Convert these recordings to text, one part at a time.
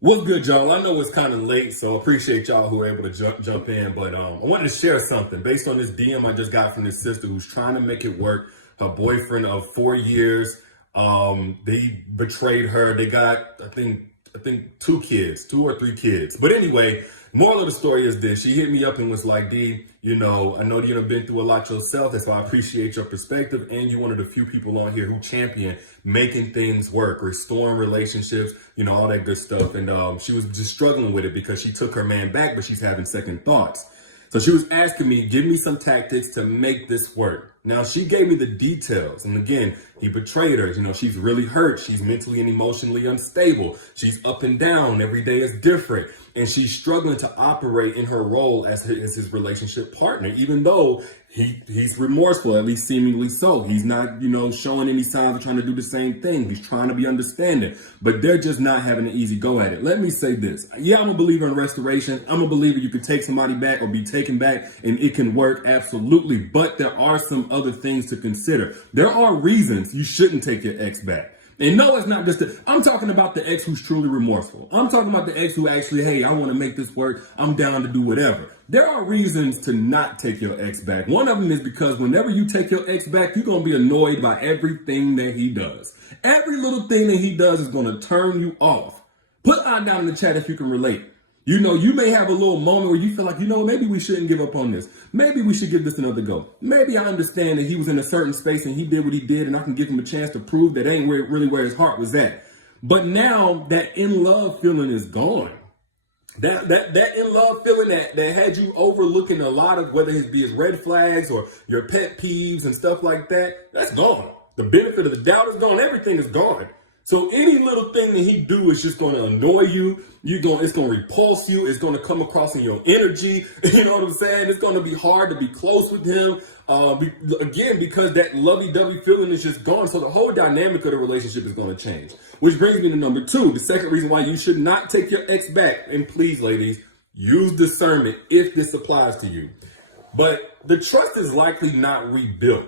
What's good, y'all? I know it's kind of late, so appreciate y'all who are able to jump in. But I wanted to share something based on this DM I just got from this sister who's trying to make it work. Her boyfriend of 4 years, they betrayed her. They got, I think 2 or 3 kids. But anyway, moral of the story is this. She hit me up and was like, D, I know you've been through a lot yourself, and so I appreciate your perspective. And you're one of the few people on here who champion making things work, restoring relationships, all that good stuff. And she was just struggling with it because she took her man back, but she's having second thoughts. So she was asking me, give me some tactics to make this work. Now, she gave me the details. And again, he betrayed her. She's really hurt. She's mentally and emotionally unstable. She's up and down. Every day is different. And she's struggling to operate in her role as his relationship partner, even though he's remorseful, at least seemingly so. He's not, showing any signs of trying to do the same thing. He's trying to be understanding, but they're just not having an easy go at it. Let me say this. Yeah, I'm a believer in restoration. I'm a believer you can take somebody back or be taken back and it can work, absolutely. But there are some other things to consider. There are reasons you shouldn't take your ex back. And no, it's not just I'm talking about the ex who's truly remorseful. I'm talking about the ex who actually, hey, I want to make this work. I'm down to do whatever. There are reasons to not take your ex back. One of them is because whenever you take your ex back, you're going to be annoyed by everything that he does. Every little thing that he does is going to turn you off. Put on down in the chat if you can relate. You may have a little moment where you feel like, maybe we shouldn't give up on this. Maybe we should give this another go. Maybe I understand that he was in a certain space and he did what he did and I can give him a chance to prove that ain't really where his heart was at. But now that in love feeling is gone. That in love feeling that had you overlooking a lot of whether it be his red flags or your pet peeves and stuff like that, that's gone. The benefit of the doubt is gone. Everything is gone. So any little thing that he do is just going to annoy you. It's going to repulse you. It's going to come across in your energy. You know what I'm saying? It's going to be hard to be close with him. Again, because that lovey-dovey feeling is just gone. So the whole dynamic of the relationship is going to change. Which brings me to number 2. The second reason why you should not take your ex back. And please, ladies, use discernment if this applies to you. But the trust is likely not rebuilt.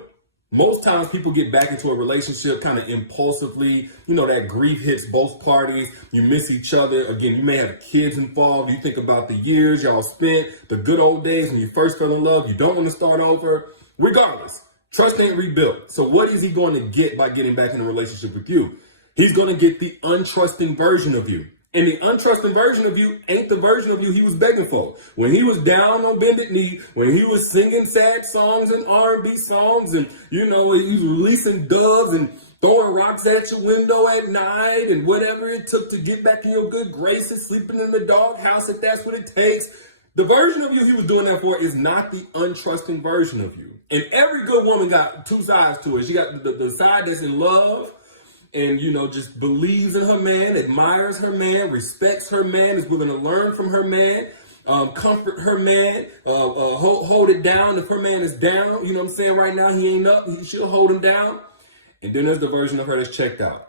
Most times people get back into a relationship kind of impulsively. That grief hits both parties. You miss each other. Again, you may have kids involved. You think about the years y'all spent, the good old days when you first fell in love. You don't want to start over. Regardless, trust ain't rebuilt. So what is he going to get by getting back in a relationship with you? He's going to get the untrusting version of you. And the untrusting version of you ain't the version of you he was begging for. When he was down on bended knee, when he was singing sad songs and R&B songs, and, he was releasing doves and throwing rocks at your window at night and whatever it took to get back in your good graces, sleeping in the doghouse if that's what it takes. The version of you he was doing that for is not the untrusting version of you. And every good woman got 2 sides to it. She got the side that's in love, and, just believes in her man, admires her man, respects her man, is willing to learn from her man, comfort her man, hold it down if her man is down. You know what I'm saying? Right now, he ain't up. She'll hold him down. And then there's the version of her that's checked out.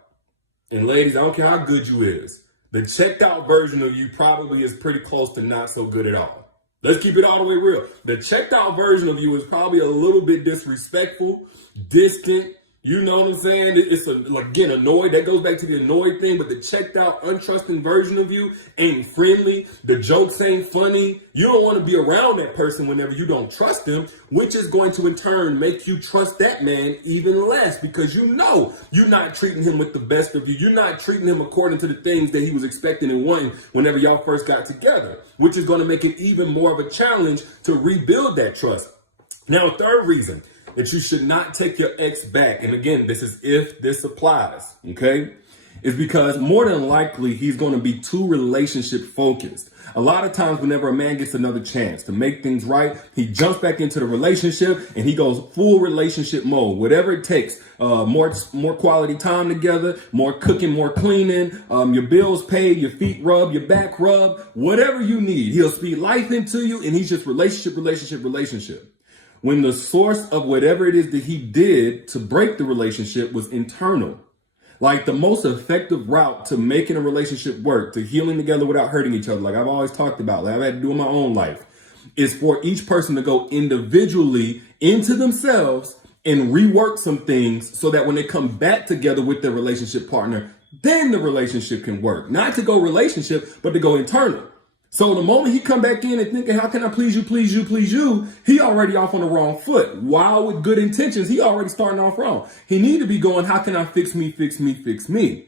And ladies, I don't care how good you is. The checked out version of you probably is pretty close to not so good at all. Let's keep it all the way real. The checked out version of you is probably a little bit disrespectful, distant. You know what I'm saying? It's again, annoyed. That goes back to the annoyed thing, but the checked out, untrusting version of you ain't friendly. The jokes ain't funny. You don't want to be around that person whenever you don't trust them, which is going to in turn make you trust that man even less because you're not treating him with the best of you. You're not treating him according to the things that he was expecting and wanting whenever y'all first got together, which is going to make it even more of a challenge to rebuild that trust. Now, third reason that you should not take your ex back, and again, this is if this applies, okay, is because more than likely he's going to be too relationship focused. A lot of times whenever a man gets another chance to make things right, he jumps back into the relationship and he goes full relationship mode, whatever it takes. More quality time together, more cooking, more cleaning, your bills paid, your feet rubbed, your back rubbed, whatever you need. He'll speed life into you and he's just relationship. When the source of whatever it is that he did to break the relationship was internal. Like the most effective route to making a relationship work, to healing together without hurting each other, like I've always talked about, like I've had to do in my own life, is for each person to go individually into themselves and rework some things so that when they come back together with their relationship partner, then the relationship can work. Not to go relationship, but to go internal. So the moment he come back in and thinking, how can I please you, please you, please you, he already off on the wrong foot. While with good intentions, he already starting off wrong. He need to be going, how can I fix me, fix me, fix me?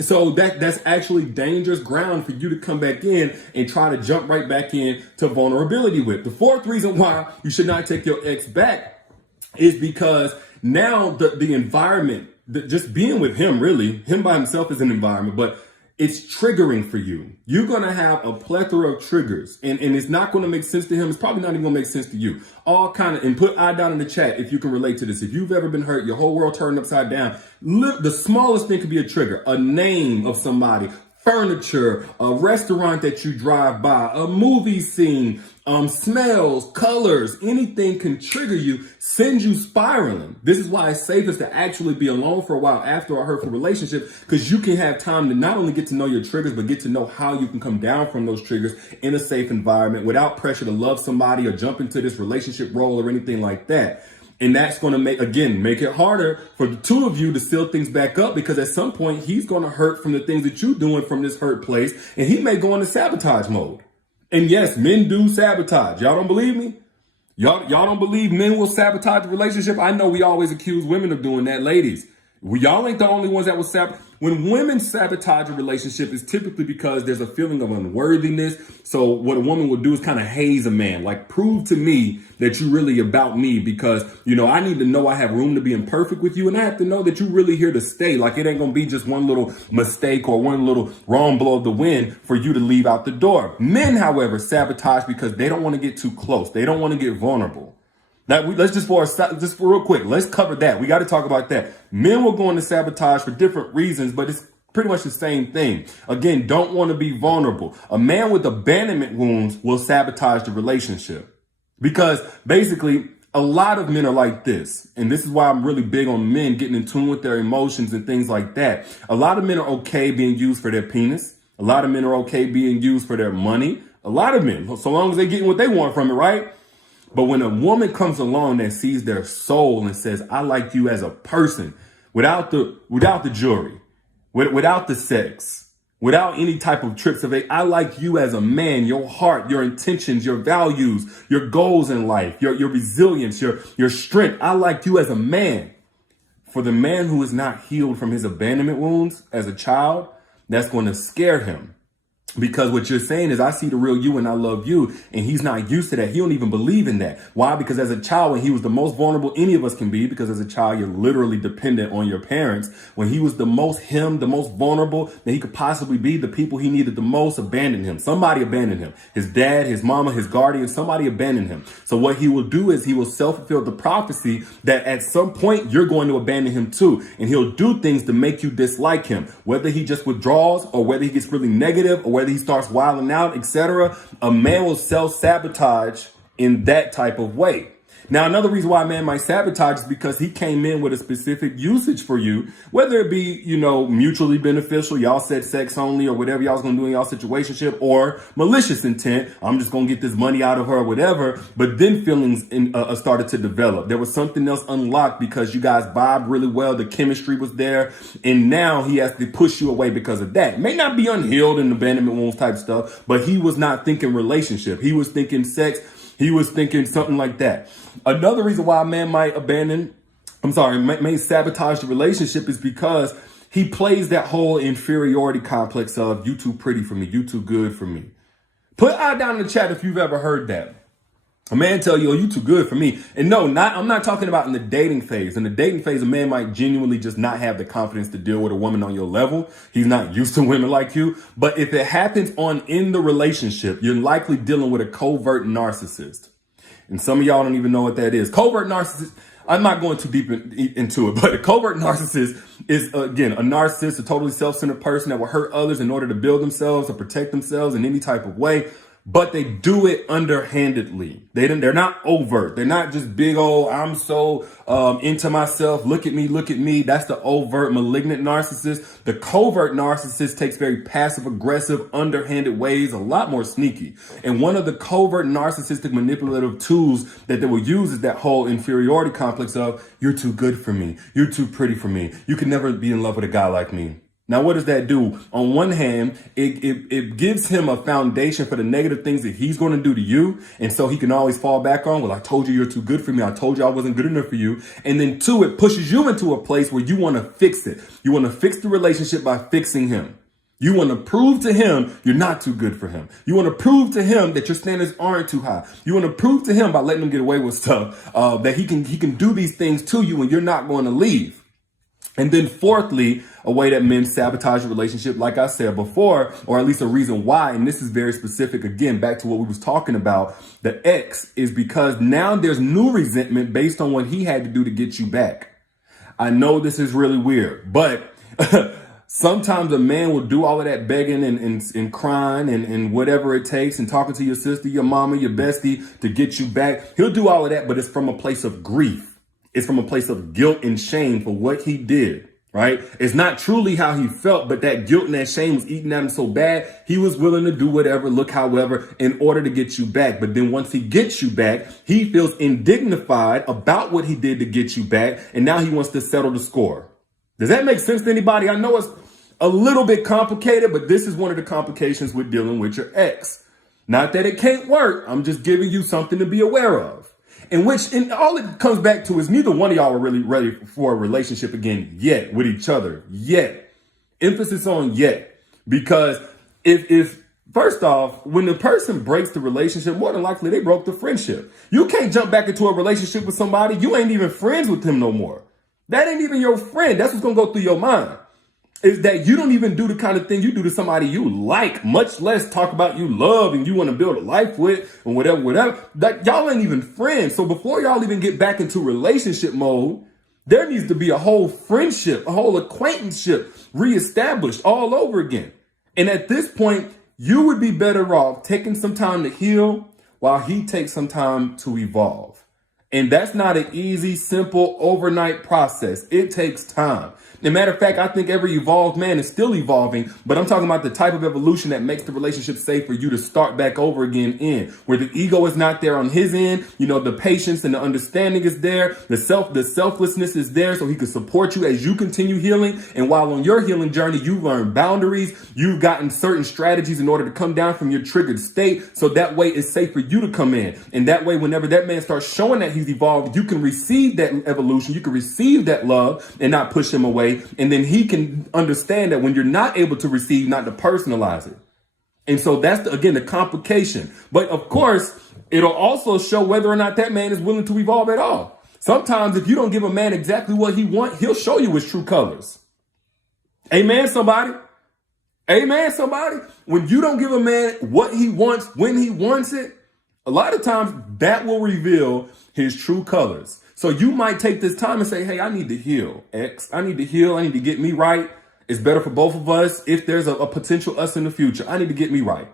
So that's actually dangerous ground for you to come back in and try to jump right back in to vulnerability with. The fourth reason why you should not take your ex back is because now the environment, just being with him, really, him by himself is an environment, but it's triggering for you. You're going to have a plethora of triggers, and it's not going to make sense to him. It's probably not even going to make sense to you. And put I down in the chat if you can relate to this. If you've ever been hurt, your whole world turned upside down, look, the smallest thing could be a trigger. A name of somebody, furniture, a restaurant that you drive by, a movie scene, smells, colors, anything can trigger you, send you spiraling. This is why it's safest to actually be alone for a while after a hurtful relationship, because you can have time to not only get to know your triggers, but get to know how you can come down from those triggers in a safe environment without pressure to love somebody or jump into this relationship role or anything like that. And that's going to make it harder for the two of you to seal things back up, because at some point he's going to hurt from the things that you're doing from this hurt place, and he may go into sabotage mode. And yes, men do sabotage. Y'all don't believe me? Y'all don't believe men will sabotage the relationship? I know we always accuse women of doing that. Ladies, y'all ain't the only ones that will sabotage. When women sabotage a relationship, it's typically because there's a feeling of unworthiness. So what a woman will do is kind of haze a man, like, prove to me that you're really about me, because, I need to know I have room to be imperfect with you. And I have to know that you're really here to stay. Like, it ain't going to be just one little mistake or one little wrong blow of the wind for you to leave out the door. Men, however, sabotage because they don't want to get too close. They don't want to get vulnerable. Let's just for real quick, let's cover that. We got to talk about that. Men will go into sabotage for different reasons, but it's pretty much the same thing. Again, don't want to be vulnerable. A man with abandonment wounds will sabotage the relationship, because basically a lot of men are like this. And this is why I'm really big on men getting in tune with their emotions and things like that. A lot of men are okay being used for their penis. A lot of men are okay being used for their money. A lot of men, so long as they're getting what they want from it, right? But when a woman comes along that sees their soul and says, I like you as a person, without the jewelry, without the sex, without any type of trips of it, I like you as a man, your heart, your intentions, your values, your goals in life, your resilience, your strength. I like you as a man. For the man who is not healed from his abandonment wounds as a child, that's going to scare him. Because what you're saying is, I see the real you and I love you. And he's not used to that. He don't even believe in that. Why? Because as a child, when he was the most vulnerable any of us can be, because as a child, you're literally dependent on your parents. When he was the most vulnerable that he could possibly be, the people he needed the most abandoned him. Somebody abandoned him. His dad, his mama, his guardian, somebody abandoned him. So what he will do is he will self-fulfill the prophecy that at some point you're going to abandon him too. And he'll do things to make you dislike him, whether he just withdraws or whether he gets really negative or whether he starts wilding out, etc. A man will self-sabotage in that type of way. Now, another reason why a man might sabotage is because he came in with a specific usage for you, whether it be, mutually beneficial, y'all said sex only or whatever y'all's going to do in y'all situationship, or malicious intent. I'm just going to get this money out of her or whatever. But then feelings started to develop. There was something else unlocked because you guys vibed really well. The chemistry was there. And now he has to push you away because of that. May not be unhealed and abandonment wounds type stuff, but he was not thinking relationship. He was thinking sex. He was thinking something like that. Another reason why a man might may sabotage the relationship is because he plays that whole inferiority complex of, you too pretty for me, you too good for me. Put I down in the chat if you've ever heard that. A man tell you, oh, you too good for me. And no, I'm not talking about in the dating phase. In the dating phase, a man might genuinely just not have the confidence to deal with a woman on your level. He's not used to women like you. But if it happens in the relationship, you're likely dealing with a covert narcissist. And some of y'all don't even know what that is. Covert narcissist, I'm not going too deep into it, but a covert narcissist is, again, a narcissist, a totally self-centered person that will hurt others in order to build themselves or protect themselves in any type of way. But they do it underhandedly. They're not overt. They're not just big old, I'm so into myself. Look at me. That's the overt malignant narcissist. The covert narcissist takes very passive aggressive, underhanded ways, a lot more sneaky. And one of the covert narcissistic manipulative tools that they will use is that whole inferiority complex of, you're too good for me. You're too pretty for me. You can never be in love with a guy like me. Now, what does that do? On one hand, it gives him a foundation for the negative things that he's going to do to you. And so he can always fall back on, well, I told you you're too good for me. I told you I wasn't good enough for you. And then two, it pushes you into a place where you want to fix it. You want to fix the relationship by fixing him. You want to prove to him you're not too good for him. You want to prove to him that your standards aren't too high. You want to prove to him by letting him get away with stuff that he can do these things to you and you're not going to leave. And then fourthly, a way that men sabotage a relationship, like I said before, or at least a reason why, and this is very specific, again, back to what we was talking about, the X, is because now there's new resentment based on what he had to do to get you back. I know this is really weird, but sometimes a man will do all of that begging and crying and whatever it takes and talking to your sister, your mama, your bestie to get you back. He'll do all of that, but it's from a place of grief. It's from a place of guilt and shame for what he did, right? It's not truly how he felt, but that guilt and that shame was eating at him so bad, he was willing to do whatever, look however, in order to get you back. But then once he gets you back, he feels indignified about what he did to get you back, and now he wants to settle the score. Does that make sense to anybody? I know it's a little bit complicated, but this is one of the complications with dealing with your ex. Not that it can't work. I'm just giving you something to be aware of. And all it comes back to is neither one of y'all are really ready for a relationship again yet with each other yet. Emphasis on yet, because if first off, when the person breaks the relationship, more than likely they broke the friendship. You can't jump back into a relationship with somebody. You ain't even friends with him no more. That ain't even your friend. That's what's going to go through your mind. Is that you don't even do the kind of thing you do to somebody you like, much less talk about you love and you want to build a life with and whatever. That y'all ain't even friends. So before y'all even get back into relationship mode, there needs to be a whole friendship, a whole acquaintanceship reestablished all over again. And at this point, you would be better off taking some time to heal while he takes some time to evolve. And that's not an easy, simple, overnight process. It takes time. As a matter of fact, I think every evolved man is still evolving, but I'm talking about the type of evolution that makes the relationship safe for you to start back over again in, where the ego is not there on his end. You know, the patience and the understanding is there. The selflessness is there so he can support you as you continue healing. And while on your healing journey, you learn boundaries. You've gotten certain strategies in order to come down from your triggered state. So that way it's safe for you to come in. And that way, whenever that man starts showing that he's evolved, you can receive that evolution. You can receive that love and not push him away. And then he can understand that when you're not able to receive, not to personalize it. And so that's, again, the complication. But of course, it'll also show whether or not that man is willing to evolve at all. Sometimes if you don't give a man exactly what he wants, he'll show you his true colors. Amen, somebody. Amen, somebody. When you don't give a man what he wants, when he wants it, a lot of times that will reveal his true colors. So you might take this time and say, hey, I need to heal, X. I need to heal. I need to get me right. It's better for both of us. If there's a potential us in the future, I need to get me right.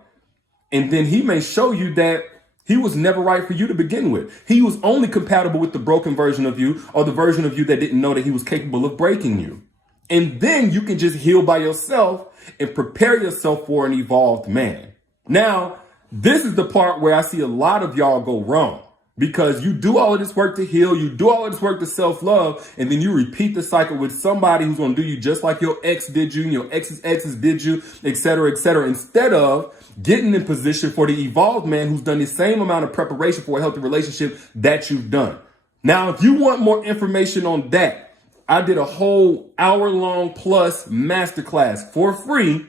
And then he may show you that he was never right for you to begin with. He was only compatible with the broken version of you, or the version of you that didn't know that he was capable of breaking you. And then you can just heal by yourself and prepare yourself for an evolved man. Now, this is the part where I see a lot of y'all go wrong. Because you do all of this work to heal, you do all of this work to self-love, and then you repeat the cycle with somebody who's going to do you just like your ex did you, and your ex's exes did you, et cetera, instead of getting in position for the evolved man who's done the same amount of preparation for a healthy relationship that you've done. Now, if you want more information on that, I did a whole hour-long plus masterclass for free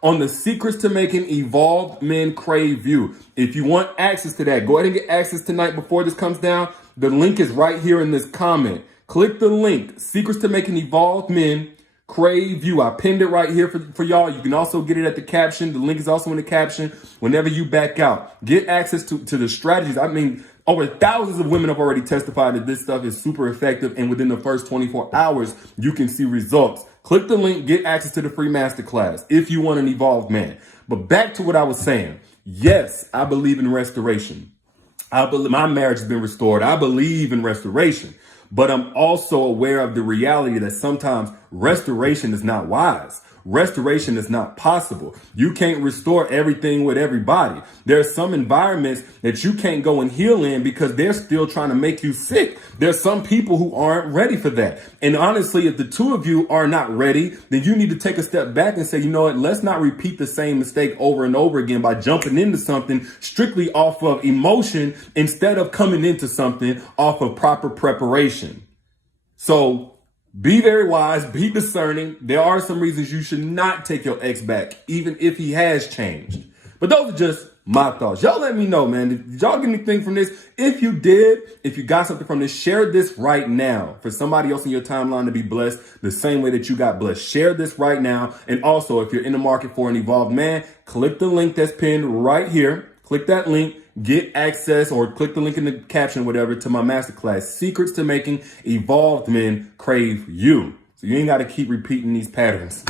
on the secrets to making evolved men crave you. If you want access to that, go ahead and get access tonight before this comes down. The link is right here in this comment. Click the link, secrets to making evolved men crave you. I pinned it right here for y'all. You can also get it at the caption. The link is also in the caption. Whenever you back out, get access to the strategies. I mean, over thousands of women have already testified that this stuff is super effective. And within the first 24 hours, you can see results. Click the link, get access to the free masterclass if you want an evolved man. But back to what I was saying. Yes, I believe in restoration. I believe my marriage has been restored. I believe in restoration. But I'm also aware of the reality that sometimes restoration is not wise. Restoration is not possible. You can't restore everything with everybody. There are some environments that you can't go and heal in because they're still trying to make you sick. There's some people who aren't ready for that. And honestly, if the two of you are not ready, then you need to take a step back and say, you know what, let's not repeat the same mistake over and over again by jumping into something strictly off of emotion instead of coming into something off of proper preparation. So be very wise, be discerning. There are some reasons you should not take your ex back, even if he has changed. But those are just my thoughts. Y'all let me know, man. Did y'all get anything from this? If you did, if you got something from this, share this right now for somebody else in your timeline to be blessed the same way that you got blessed. Share this right now. And also, if you're in the market for an evolved man, click the link that's pinned right here. Click that link, get access, or click the link in the caption, whatever, to my masterclass, Secrets to Making Evolved Men Crave You. So you ain't got to keep repeating these patterns.